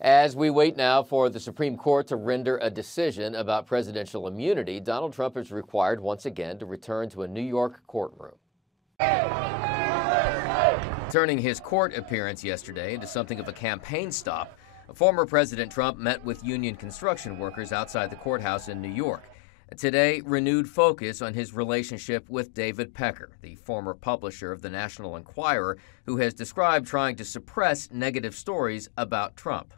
As we wait now for the Supreme Court to render a decision about presidential immunity, Donald Trump is required once again to return to a New York courtroom. Turning his court appearance yesterday into something of a campaign stop, former President Trump met with union construction workers outside the courthouse in New York. Today, renewed focus on his relationship with David Pecker, the former publisher of the National Enquirer, who has described trying to suppress negative stories about Trump.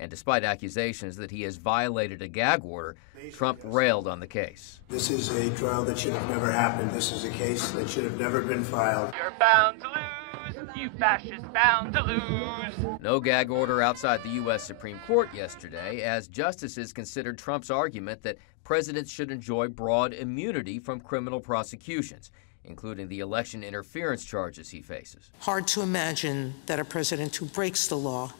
And despite accusations that he has violated a gag order, Trump railed on the case. This is a trial that should have never happened. This is a case that should have never been filed. You're bound to lose, you fascists bound to lose. No gag order outside the U.S. Supreme Court yesterday, as justices considered Trump's argument that presidents should enjoy broad immunity from criminal prosecutions, including the election interference charges he faces. Hard to imagine that a president who breaks the law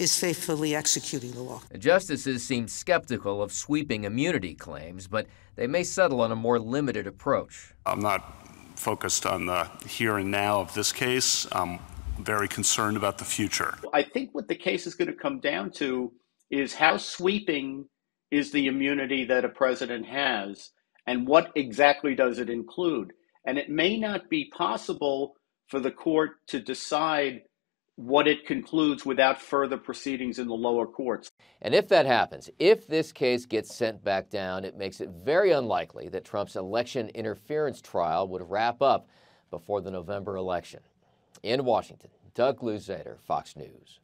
is faithfully executing the law. The justices seemed skeptical of sweeping immunity claims, but they may settle on a more limited approach. I'm not focused on the here and now of this case. I'm very concerned about the future. I think what the case is going to come down to is how sweeping is the immunity that a president has, and what exactly does it include? And it may not be possible for the court to decide what it concludes without further proceedings in the lower courts. And if that happens, if this case gets sent back down, it makes it very unlikely that Trump's election interference trial would wrap up before the November election. In Washington, Doug Luzader, Fox News.